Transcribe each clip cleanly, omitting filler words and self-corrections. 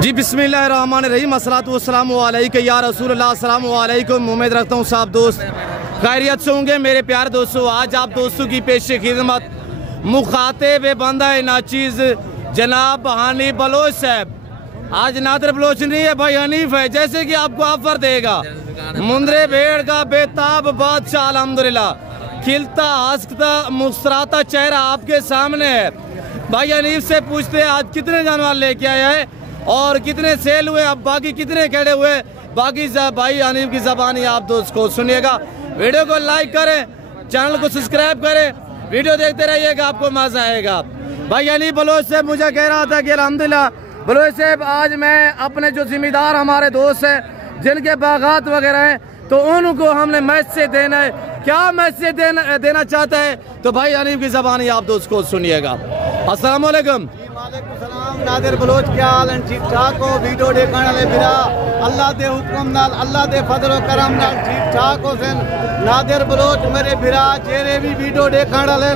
जी बिस्मिल्लाहिर्रहमानिर्रहीम अस्सलातु वस्सलामु अलैका या रसूलल्लाह अस्सलामु अलैकुम। उम्मीद रखता हूँ साहब दोस्त खैरियत से होंगे। मेरे प्यारे दोस्तों, आज आप दोस्तों की पेश खिदमत मुखातिब बंदा नाचीज़ जनाब हनी बलोच साहब। आज नादर बलोच नहीं है भाई, हनीफ है। जैसे कि आपको ऑफर देगा मुंदरे भेड़ का बेताब बादशाह अल्हम्दुलिल्लाह, खिलता हंसता मुस्कुराता चेहरा आपके सामने है। भाई हनीफ से पूछते हैं आज कितने जानवर लेके आया है और कितने सेल हुए, अब बाकी कितने खड़े हुए। बाकी भाई हनीफ की ज़बानी आप दोस्त को सुनिएगा। वीडियो को लाइक करें, चैनल को सब्सक्राइब करें, वीडियो देखते रहिएगा, आपको मजा आएगा। भाई हनीफ बलोच से मुझे कह रहा था कि अल्हम्दुलिल्लाह बलोच साहब, आज मैं अपने जो जिम्मेदार हमारे दोस्त हैं जिनके बागात वगैरह हैं, तो उनको हमने मैसेज देना है। क्या मैसेज देना चाहता है, तो भाई हनीफ की ज़बानी आप दोस्त को सुनिएगा। अस्सलाम वालेकुम। नादिर बलोच क्या हाल है? ठीक ठाक हो? वीडियो देखने वाले बिरा अल्लाह दे हुक्म नाल, अल्लाह दे फजल व करम नाल ठीक ठाक हो सन। नादिर बलोच मेरे बिरा जेरे भी वीडियो देखने वाले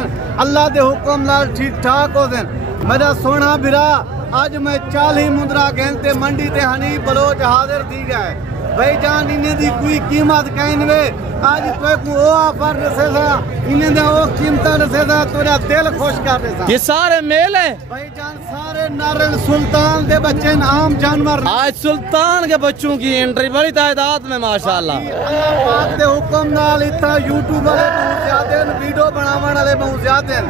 अल्लाह दे हुक्म नाल ठीक ठाक हो सन। मेरा सोना बिरा आज मैं 40 मुद्रा गेंदते मंडी ते हनीफ बलोच हाजिर थी गए। भाई जान इन्हें दी कोई कीमत कहीं वे आज तो वो ऑफर दसेगा, इन्हें दे वो कीमत दसेगा, तेरा दिल खुश कर देगा। ये सारे मेल है भाई जान, सारे नारल सुल्तान दे बच्चे आम जानवर। आज सुल्तान के बच्चों की एंट्री बड़ी तादाद में माशाल्लाह। अल्लाह पाक दे हुक्म नाल इतना यूट्यूब वाले बहुत ज्यादा वीडियो बनावन वाले बहुत ज्यादा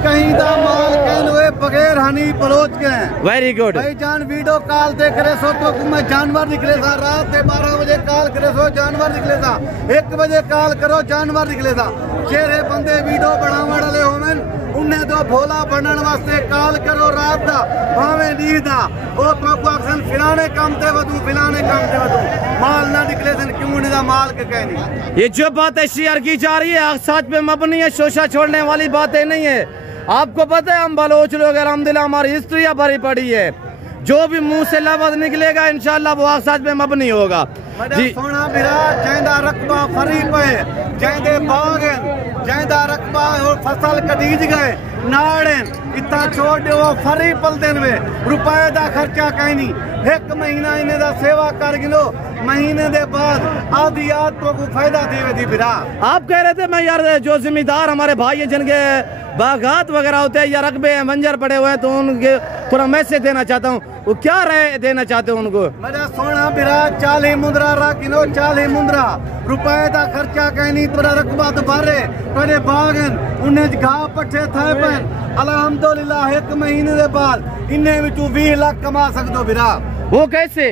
कहीं दा माल कहन वे बगैर हनीफ बलोच के हैं। Very good. भाई जान वीडियो कॉल देख रहे सो तो मैं जानवर निकले था, रात के 12 बजे कॉल करे सो जानवर निकले था, 1 बजे कॉल करो जानवर निकले था। चेहरे बंदे वीडियो बनावन वाले होवन उन्हें तो भोला बनने वास्ते कॉल करो रात दा भावे नींद दा वो तो अक्सर फिलाने काम ते वधू फिलाने काम ते वधू माल ना निकले सन क्यों नहीं दा माल के कहनी। ये जो बातें शेयर की जा रही है सच पे मबनी है, शोशा छोड़ने वाली बातें नहीं है। आपको पता है हम बलोच लोग अल्हम्दुलिल्लाह हमारी हिस्ट्री भरी पड़ी है, जो भी मुंह से लफ्ज़ निकलेगा इंशाल्लाह वो सच पे मबनी होगा। जी सोना बिरा जैंदा रकबा फरी पे जैंदे बाग जैंदा रकबा और फसल कटीज गए नाड़न इतना छोड़ दे वो फरी पल दिन वे रुपए दा खर्चा कहीं नहीं। 1 महीना इन्हें दा सेवा कर गिलो, महीने दे बाद आधी याद को फायदा देवे दी बिरा। आप कह रहे थे मैं यार जो जिम्मेदार हमारे भाई हैं जिनके बागात वगैरह होते हैं या रकबे हैं मंजर पड़े हुए हैं, तो उनके थोड़ा मैसेज देना चाहता हूँ। वो क्या राय देना चाहते हो उनको? मेरा सोना बिरा 40 मुद्रा रखिलो, 40 मुद्रा रुपए का खर्चा कहीं नहीं, तेरा रकबा दोबारे तेरे बागन उन्हें घाह पट्ठे थे पर अल्हम्दुलिल्लाह 1 महीने के बाद इन्हें भी 20 लाख कमा सकते बिरा। वो कैसे?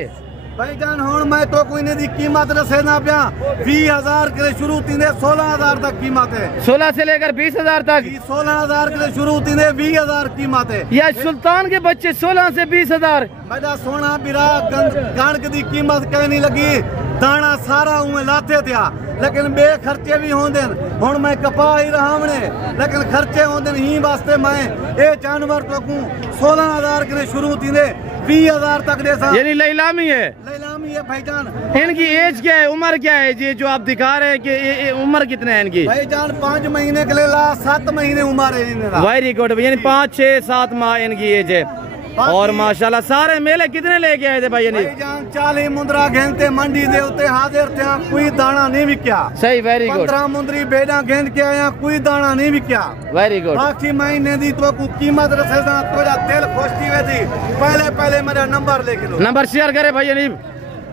भाई जान हुण मैं तो कोई ने दी कीमत दसे ना पिया 20,000 के शुरू थी 16,000 तक कीमत है। 16 से लेकर 20,000 तक 16,000 के शुरू थी 20,000 कीमत है। या सुल्तान के बच्चे 16 से 20,000। मेरा सोना बिरा कणक दी कीमत कहीं नहीं लगी, दाना सारा उमें लाते थे लेकिन बे खर्चे भी होंदे। हुण मैं कपा ही रहावने लेकिन खर्चे होंदे ही वास्ते मैं ये जानवर तो 16,000 के शुरू थी 20,000 तक दे सा। यानी लैलामी है। लैलामी है भाईजान। इनकी एज क्या है, उम्र क्या है जी जो आप दिखा रहे हैं कि उम्र कितने है इनकी? भाईजान 5 महीने के लिए 7 महीने उम्र है इनका। Very good. यानी 5, 6, 7 माह इनकी एज है और माशाल्लाह सारे मेले कितने लेके आए थे भाई? भाईजान 40 मुद्रा गेंदते मंडी दे उते हाजिर थे, कोई दाना नहीं बिक्या। सही, वेरी गुड। 15 मुंदरी बेड़ा गेंद के आया, कोई दाना नहीं बिक्या। Very good. बाकी महीने दी तो कीमत रसे तोरा दिल खुश थी वे। पहले मेरा नंबर लेके लो। नंबर शेयर करे भाई हनीफ।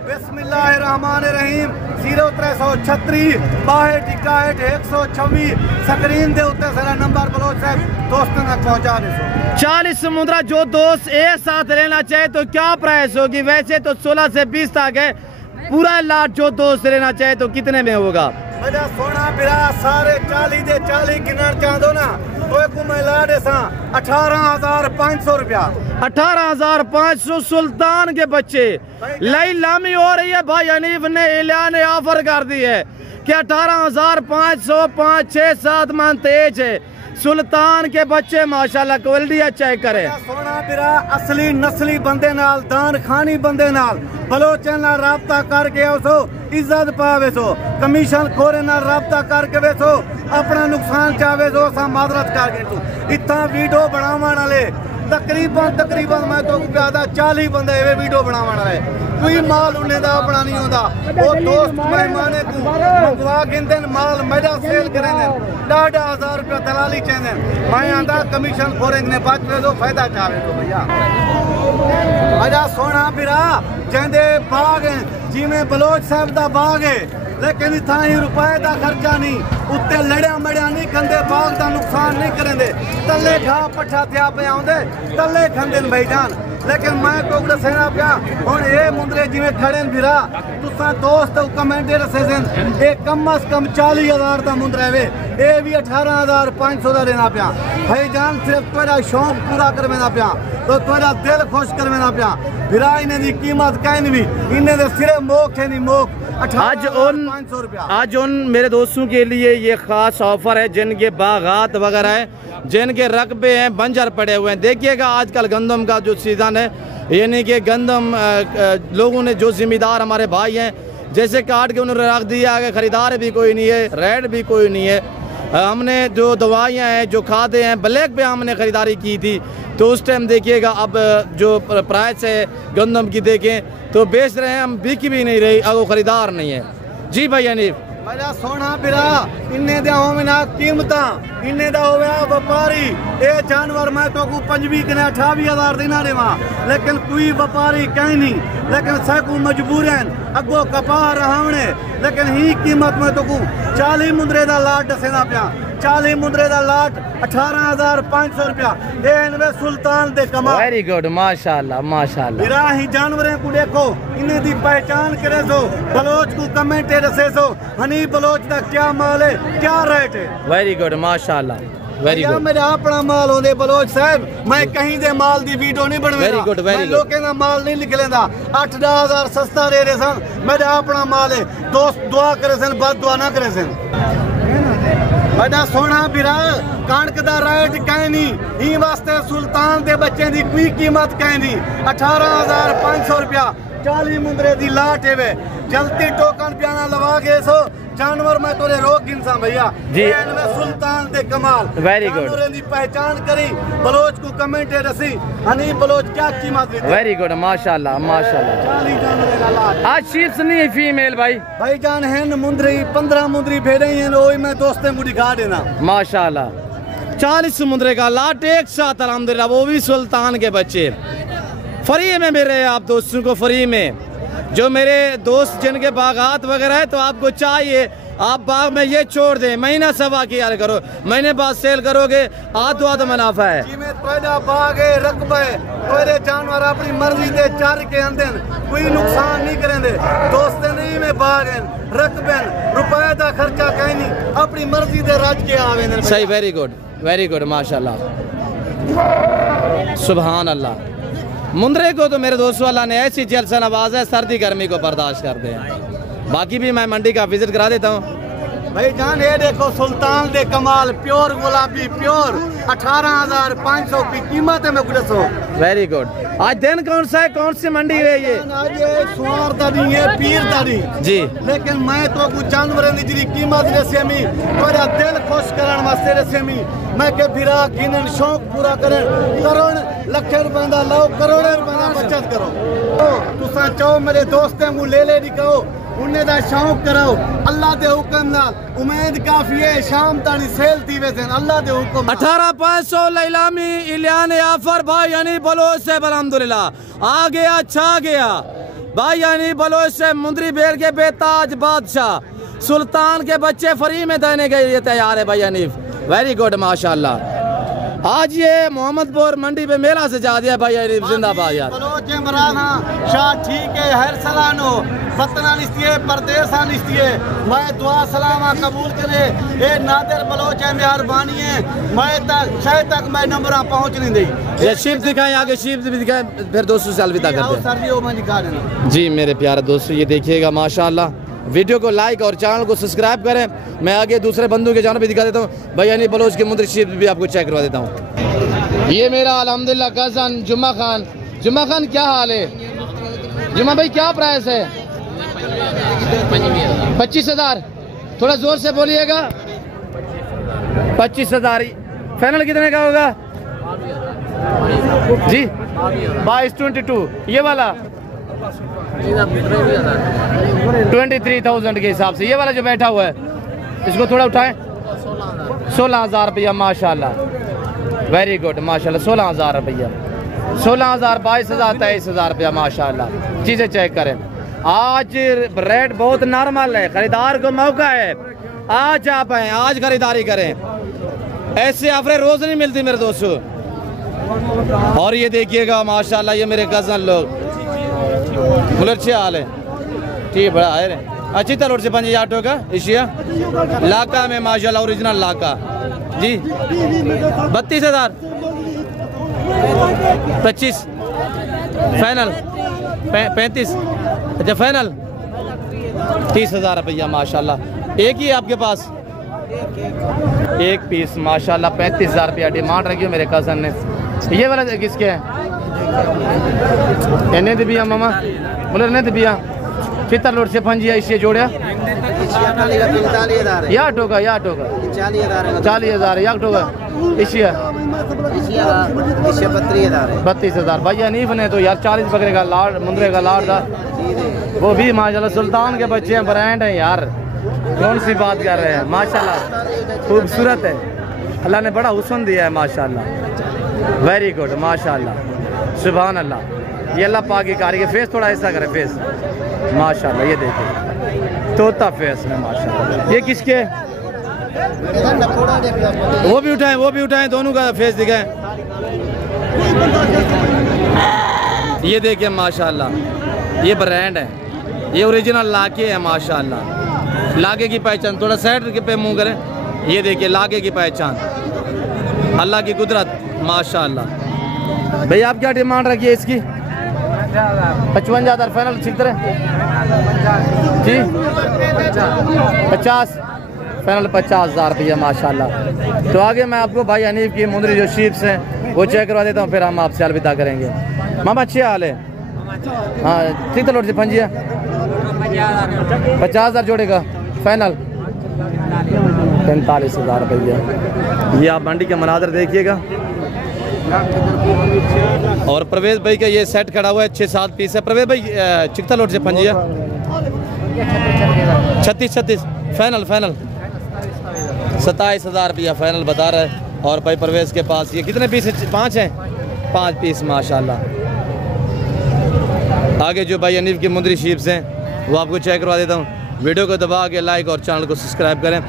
बिस्मिल्लाहिर्रहमानिर्रहीम 0336 62 126 स्क्रीन दे उत्ते सारा नंबर बलोच साहब दोस्तों तक पहुंचा दे। 40 मुद्रा जो दोस्त एक साथ लेना चाहे तो क्या प्राइस होगी? वैसे तो 16 से 20 तक है, पूरा लाट जो दोस्त लेना चाहे तो कितने में होगा? मेरा सोना बिरा सारे 40 दे 40 गिनर चाहो ना तो मिला दे 18,500 रुपया। 18,500 सुल्तान के बच्चे लैलामी हो रही है। भाई हनीफ ने ऐलान ऑफर कर दी है कि 18,500 5, 6, 7 मंथ एज है। सुल्तान के बच्चे माशाल्लाह क्वालिटी चेक करे। सोना बिरा असली नस्ली बंदे नाल दान खानी बंदे नाल बलोचन नाल राबता करके आओ, इज्जत पावे सो, कमीशन खोरे नाल राबता करके वेसो, अपना नुकसान चाहे सो सा मादरत करके तू इतना वीडियो बनावन वाले तकरीबन मैं तो ज्यादा 40 बंदे ये वीडियो बनावन वाले कोई माल उन्हें दा अपना नहीं होता वो दोस्त मेहमाने को मंगवा गिनते माल मेरा सेल करेंगे 10,000 रुपया दलाली चाहिए मैं आंदा कमीशन फोरेंगे ने बात दो फायदा चाहे तो भैया अजा सोना बिरा जेंदे बाग जिमें बलोच साहब दा बाग है लेकिन इतना ही रुपए का खर्चा नहीं उत्ते लड़िया मड़िया नहीं खंदे बाग का नुकसान नहीं करेंगे तले घा पट्ठा थिया पे आउंदे तले खंदे भाईजान लेकिन मैं को दसना पिया हुण ये मुंदरे जिवें खड़े फिरा तुसा दोस्त कमेंट रसे ये कम अज कम 40,000 का मुंदरा है ये भी 18,500 का देना पिया भाईजान सिर्फ तेरा शौक पूरा करवेना पिया तो तेरा दिल खुश करवेना पिया फिरा इन्हें दी कीमत कहीं भी इन्हें दे सिर्फ मोख है नहीं मोख आज उन मेरे दोस्तों के लिए ये खास ऑफर है जिनके बागात वगैरह है जिनके रकबे हैं बंजर पड़े हुए हैं। देखिएगा आजकल गंदम का जो सीज़न है यानी कि गंदम लोगों ने जो जिम्मेदार हमारे भाई हैं जैसे काट के उन्होंने रख दिया है ख़रीदार भी कोई नहीं है रेट भी कोई नहीं है। हमने जो दवाइयाँ हैं जो खादे हैं ब्लैक पे हमने ख़रीदारी की थी तो उस टाइम देखिएगा अब जो प्राइस है गंदम की देखें तो बेच रहे हैं हम बिक भी नहीं रही अब वो ख़रीदार नहीं है। जी भाई अनीफ मेरा सोना बिरा इन्ने दे होवे ना कीमता इन्ने दा होवे व्यापारी ये जानवर मैं तो को 25 ने 28,000 देना देवा लेकिन कोई व्यापारी कहीं नहीं लेकिन सकू मजबूर हैं अगो कपा रहावने लेकिन ही कीमत में तो को 40 मुंदरे दा लाट दसेना पिया 40 मुंदरे दा लाट 18,500 रुपया ये इनवे सुल्तान दे कमाल। वेरी गुड माशाल्लाह माशाल्लाह। बिरा ही जानवरें को देखो इन्हें दी पहचान करे सो बलोच को कमेंट रसे सो हनी बलोच दा क्या माल है क्या रेट है। वेरी गुड माशाल्लाह वेरी गुड। मेरा अपना माल होंदे बलोच साहब मैं कहीं दे माल दी वीडियो नहीं बनवेगा वेरी गुड वेरी गुड लोकें दा माल नहीं लिख लेंदा 8-10,000 सस्ता दे रहे सन मेरा अपना माल है दोस्त दुआ करे सन बद दुआ ना करे सन बड़ा सोना बिरा कणक दा रेट कहीं नहीं ही वास्ते सुल्तान दे बच्चे दी कोई कीमत कहीं नहीं 18,500 रुपया 40 मुंदरे दी लाट है जल्दी टोकन प्याना लवा के सो जानवर मैं तोरे रोक गिनसा भैया जी सुल्तान दे कमाल वेरी गुड दी पहचान करी बलोच को कमेंट रसी हनी बलोच क्या कीमत दी वेरी गुड माशाल्लाह माशाल्लाह। 40 जानवर का लाट आज शीप्स नहीं है फीमेल भाई जान है मुंदरी 15 मुंदरी भेड़े हैं ओई मैं दोस्ते को दिखा देना माशाल्लाह 40 मुंदरे का लाट एक साथ अल्हम्दुलिल्लाह वो भी सुल्तान के बच्चे फ्री में मेरे आप दोस्तों को फ्री में जो मेरे दोस्त जिनके बागात वगैरह है तो आपको चाहिए आप बाग में ये छोड़ दें महीना सवा किया करो महीने बाद सेल करोगे आध मुनाफा है। बाग है रकबा है तेरे जानवर अपनी मर्जी दे चार के अंदर कोई नुकसान नहीं करेंगे दोस्त नहीं में बाग है रकबे रुपए का खर्चा कहीं नहीं अपनी मर्जी दे राज के आवे सही वेरी गुड माशाल्लाह सुभान अल्लाह। मुंदरे को तो मेरे दोस्तों वाला ने ऐसी जलसा नवाज है सर्दी गर्मी को बर्दाश्त करते हैं बाकी भी मैं मंडी का विजिट करा देता हूँ भाई जान ये देखो सुल्तान दे कमाल प्योर गुलाबी प्योर 18,500 की कीमत है मैं कुछ सो। Very good. आज दिन कौन सा है कौन सी मंडी है ये आज ये सुवार दादी है पीर दादी जी लेकिन मैं तो कुछ जानवर दी जी कीमत रसे मी तोरा दिल खुश करन वास्ते रसे मी मैं के फिरा गिनन शौक पूरा करे करोड़ लाख रुपए दा लो करोड़ रुपए दा बचत करो तुसा चाहो मेरे दोस्तें को ले दिखाओ उन्हें दा शौक कराओ अल्लाह दे हुक्म नाल उम्मीद काफी है शाम तानी सेल थी वैसे अल्लाह दे हुक्म 18,500 इलामी इलियान आफर भाई यानी बलोच से अल्हम्दुलिल्लाह आ गया छा गया भाई यानी बलोच से मुंदरी बेर के बेताज बादशाह सुल्तान के बच्चे फ्री में देने के लिए तैयार है भाई हनीफ वेरी गुड माशाल्लाह। आज ये मोहम्मदपुर मंडी पे मेला से जा दिया भाई हनीफ जिंदाबाद यार बलोच मराना शाह ठीक है हर सलानो वतना लिस्तिए परदेसा लिस्तिए मैं दुआ सलामा कबूल करे ए नादिर बलोच है मेहरबानी है मैं तक शायद तक मैं नंबर पहुंच नहीं दी ये शिप दिखाएं आगे शिप भी दिखाएं फिर दोस्तों से अलविदा करते हैं। जी मेरे प्यारे दोस्तों ये देखिएगा माशाल्लाह वीडियो को लाइक और चैनल को सब्सक्राइब करें मैं आगे दूसरे बंदों के जानवर भी दिखा देता हूँ भाई यानी बलोच की मुंदरी शिप भी आपको चेक करवा देता हूँ। ये मेरा अल्हम्दुलिल्लाह कज़न जुम्मा खान क्या हाल है जुम्मा भाई क्या प्राइस है 25,000 थोड़ा जोर से बोलिएगा 25,000 फाइनल कितने का होगा जी 22-22। ये वाला 23,000 के हिसाब से। ये वाला जो बैठा हुआ है इसको थोड़ा उठाएं। 16,000 रुपया माशाल्लाह, वेरी गुड माशाल्लाह। 16,000 रुपया, 16,000, 22,000, 23,000 रुपया माशाल्लाह। चीज़ें चेक करें। आज रेट बहुत नॉर्मल है, खरीदार को मौका है, आज आप आए, आज खरीदारी करें। ऐसे ऑफरें रोज नहीं मिलती मेरे दोस्तों। और ये देखिएगा माशाल्लाह, ये मेरे कज़न लोग मुझे अच्छे हाल है, ठीक बड़ा है रे। अच्छी तरह से 5 आटो का एशिया लाका में माशाल्लाह, ओरिजिनल लाका जी। 32,000, 25 फाइनल, 35, अच्छा फाइनल 30,000 रुपया माशाल्लाह। एक ही आपके पास एक पीस माशाल्लाह। 35,000 रुपया डिमांड रखी है मेरे कज़न ने। ये वाला किसके है? इन्हें दिया मामा बोले नहीं दिया। चित्तर लोड से 5 इसे जोड़िया या टोका 40,000 या टोका इशिया 32,000। भाई हनीफ ने तो यार 40 बकरे का लाड, मुंदरे का लाड था, वो भी माशाल्लाह सुल्तान के बच्चे हैं, ब्रांड है यार, कौन सी बात कर रहे हैं माशाल्लाह। खूबसूरत है, अल्लाह ने बड़ा हुस्न दिया है माशाल्लाह, वेरी गुड माशाल्लाह, सुभान अल्लाह। ये अल्लाह पाक की कारीगर। फेस थोड़ा ऐसा करे फेस माशाल्लाह, ये देखिए तोता फेस में माशाल्लाह। ये किसके? वो भी उठाएं, दोनों का फेस दिखाएं। ये देखिए माशाल्लाह, ये ब्रांड है, ये ओरिजिनल लाके है माशाल्लाह। लाके की पहचान, थोड़ा साइड पे मुंह करें। ये देखिए लाके की पहचान, अल्लाह की कुदरत माशाल्लाह। भैया आप क्या डिमांड रखिए इसकी? 55,000 फाइनल ठीक तरह जी। 50 फाइनल 50,000 रुपया माशाल्लाह। तो आगे मैं आपको भाई हनीफ की मुंदरी जो शीप्स हैं वो चेक करवा देता हूँ, फिर हम आपसे अलविदा करेंगे। मामा अच्छे हाल है? हाँ ठीक था। लोड से 50,000 जोड़ेगा फाइनल 45,000 रुपया। ये आप मंडी के मनाजर देखिएगा। और प्रवेश भाई का ये सेट खड़ा हुआ है, 6-7 पीस है। प्रवेश भाई चिकता लोड से 36 फाइनल 27,000 रुपया फाइनल बता रहा है। और भाई प्रवेश के पास ये कितने पीस है? 5 हैं, 5 पीस माशाल्लाह। आगे जो भाई हनीफ की मुंदरी शीप्स हैं वो आपको चेक करवा देता हूँ। वीडियो को दबा के लाइक और चैनल को सब्सक्राइब करें।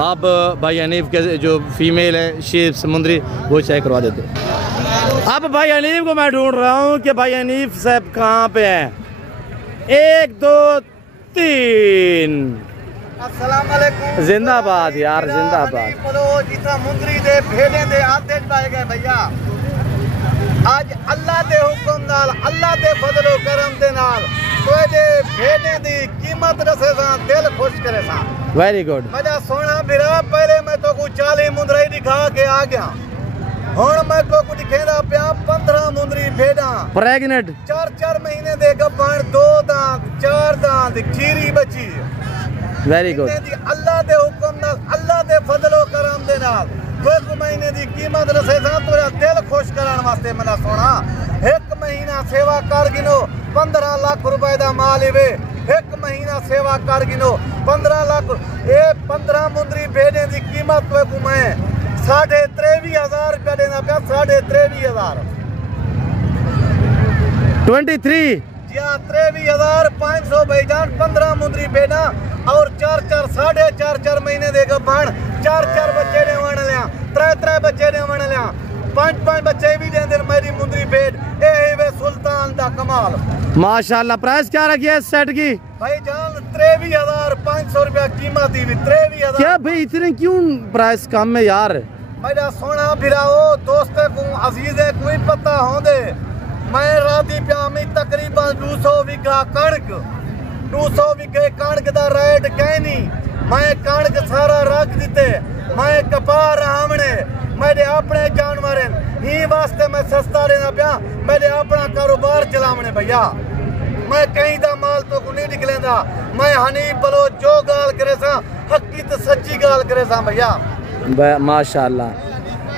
आप भाई हनीफ के जो फीमेल है शीप्स मुंदरी वो चेक करवा देते हैं। अब भाई हनीफ को मैं ढूंढ रहा हूँ कि भाई हनीफ साहब कहाँ पे हैं। 1 2 3 अस्सलाम वालेकुम। जिंदाबाद यार, जिंदाबाद। जितना मुंदरी दे भेड़े दे आते पाए गए भैया। आज अल्लाह दे हुक्म नाल, अल्लाह दे फजलो करम दे नाल तोए भेड़े दी कीमत रसे सा दिल खुश करे सा। Very good. मेरा सोना बिरा, पहले मैं तो को 40 मुंदरी दिखा के आ गया, हुण मैं तो को दिखेदा पिया 15 मुंदरी भेड़ा प्रेग्नेंट, 4 महीने दे गब्बण, 2 दांत 4 दांत खीरी बची। Very good. अल्लाह दे हुक्म नाल, अल्लाह दे फजलो करम दे नाल 2 महीने दी कीमत रसे सा तेरा दिल खुश करन वास्ते। मेरा सोना 1 महीना सेवा कर गिनो 15 लाख रुपए दा माल इवे। 1 महीना सेवा कर गिनो 15 लाख। ये 15 मुंदरी भेड़े दी कीमत तो को मैं 23,500 रुपया देना पिया। 23,500 23 जी हाँ, 23,500 भाईजान। 15 मुंदरी भेड़ा और 4 4.5 महीने देगा बाण। 4 बच्चे ने वन लिया, 3 बच्चे ने वन लिया, 5 बच्चे भी दे मेरी मुंदरी भेड़। ए वे सुल्तान दा कमाल माशाल्लाह। प्राइस क्या रखी है इस सेट की? भाईजान 23,500 रुपया कीमत दी। 23,000 क्या भाई इतने क्यों प्राइस कम है यार? मेरा सोना फिराओ दोस्त को अजीजे कोई पता होंदे। मैं राती प्यामी तकरीबन 200 बीघा कणक, 200 बीघे कणक दा रेट कहनी। मैं कणक सारा रख दिते, मैं कपा रामने मेरे अपने जानवर ही वास्ते मैं सस्ता लेना पिया। मेरे अपना कारोबार चलावने भैया। मैं कहीं दा माल तो को नहीं निकलेंदा। मैं हनीफ बलोच जो गाल करे सा हकी तो सच्ची गाल करे सा भैया। माशाल्लाह।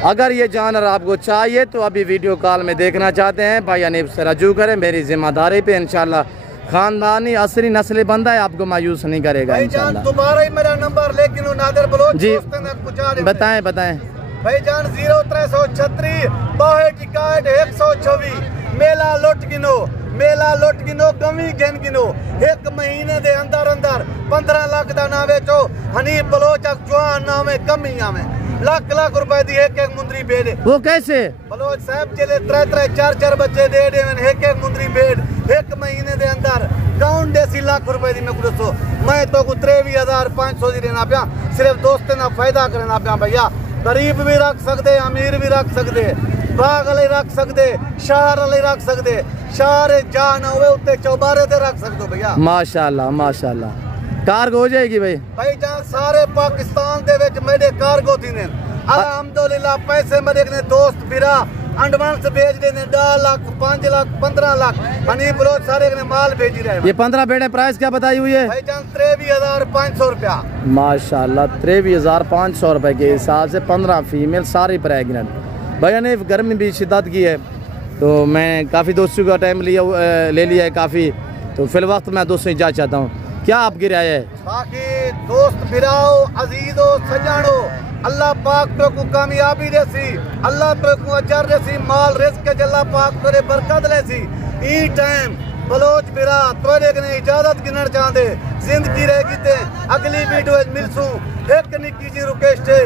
अगर ये जानवर आपको चाहिए तो अभी वीडियो कॉल में देखना चाहते हैं भाई अनीफ से रजू करें, मेरी जिम्मेदारी पे इंशाल्लाह। खानदानी असली नस्ली बंदा है, आपको मायूस नहीं करेगा इंशाल्लाह। तुम्हारा ही मेरा नंबर, लेकिन नादिर बलोच जी बताएं बताएं भाईजान 0336 62 124 मेला लुट गिनो कमी गिन गिनो। एक महीने दे अंदर अंदर 15 लाख का ना वेचो हनीफ बलोच जवान ना में कमी आवे। लाख लाख रुपए दी एक मुंदरी बेड। वो कैसे बलोच साहब चले 3 4 बच्चे दे एक मुंदरी बेड एक महीने दे अंदर कौन देसी लाख रुपए दी मैं दसो। मैं तो 23,500 दी देना पिया, सिर्फ दोस्तें ना फायदा करना पिया भैया। गरीब भी रख सकते, अमीर भी रख सकते, बाग वाले रख सकते, शहर वाले रख सकते, शहर जा ना हुए उत्ते चौबारे ते रख सकते भैया। माशाल्लाह माशाल्लाह। कार्गो हो जाएगी भाई जान सारे पाकिस्तान दे विच मेरे कार्गो थी ने अल्हम्दुलिल्लाह। पैसे मेरे ने दोस्त बिरा अंडमान से भेज देने 10 लाख 5 लाख 15 लाख हनीफ बलोच सारे ने माल भेजी रहे। ये 15 बेड़े प्राइस क्या बताई हुई है भाईजान? 23,500 रुपया माशाल्लाह। 23,500 रुपए के हिसाब से 15 फीमेल सारी प्रेगनेंट। भैया ने गर्मी भी शिद्दत की है तो मैं काफ़ी दोस्तों का टाइम ले लिया है काफ़ी, तो फिल वक्त मैं दोस्तों से जा चाहता हूँ। क्या आपकी राय है? बाकी दोस्त बिराओ अजीजो सजानो, अल्लाह पाक तो को कामयाबी देसी, अल्लाह तो को अजर देसी, माल रिस्क के अल्लाह पाक तोरे बरकत लेसी। ई टाइम बलोच बिरा तोरे ने इजाजत गिनर चाहते जिंदगी रहेगी ते अगली वीडियो मिलसूं। एक निक्की जी रिक्वेस्ट है,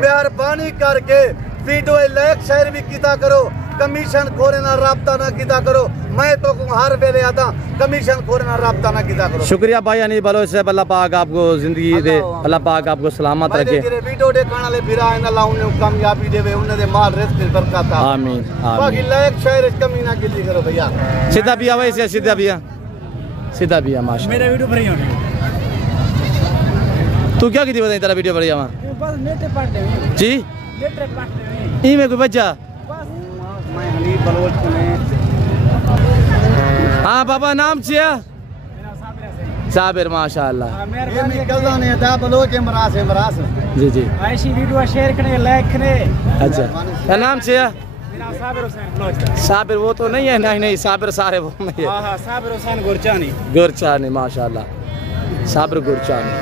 मेहरबानी करके वीडियो लाइक शेयर भी किया करो, कमीशन खोरे ना राब्ता ना किया करो। मैं तो हर वेले आता कमीशन खोरे ना राब्ता ना किया करो। शुक्रिया भाई अनीफ बलोच साहब, अल्लाह पाक आपको जिंदगी दे, अल्लाह पाक आपको सलामत रखे। वीडियो देखने वाले बिरा अल्लाह उन्हें कामयाबी देवे, उन्हें माल रिस्क बरकत आमीन बाकी लाइक शेयर कमी ना कीजिए करो भैया। सीधा भी आवे से सीधा भी माशा। मेरा वीडियो भरी होने तू क्या की बताई तेरा वीडियो भरी आवा बस नेटे पाटे जी नेटे पाटे ई में कोई बच्चा मैं हनीफ बलोच ने हाँ बाबा नाम छिया साबिर माशाल्लाह। ये निकलदा ने दा बलोच इमरास जी जी ऐसी वीडियो शेयर करें लाइक करें। अच्छा क्या नाम छिया? मेरा साबिर हुसैन बलोच। साबिर वो तो नहीं है, नहीं साबिर सारे वो में है। हां साबिर हुसैन गुरचानी गुरचानी माशाल्लाह, साबिर गुरचानी।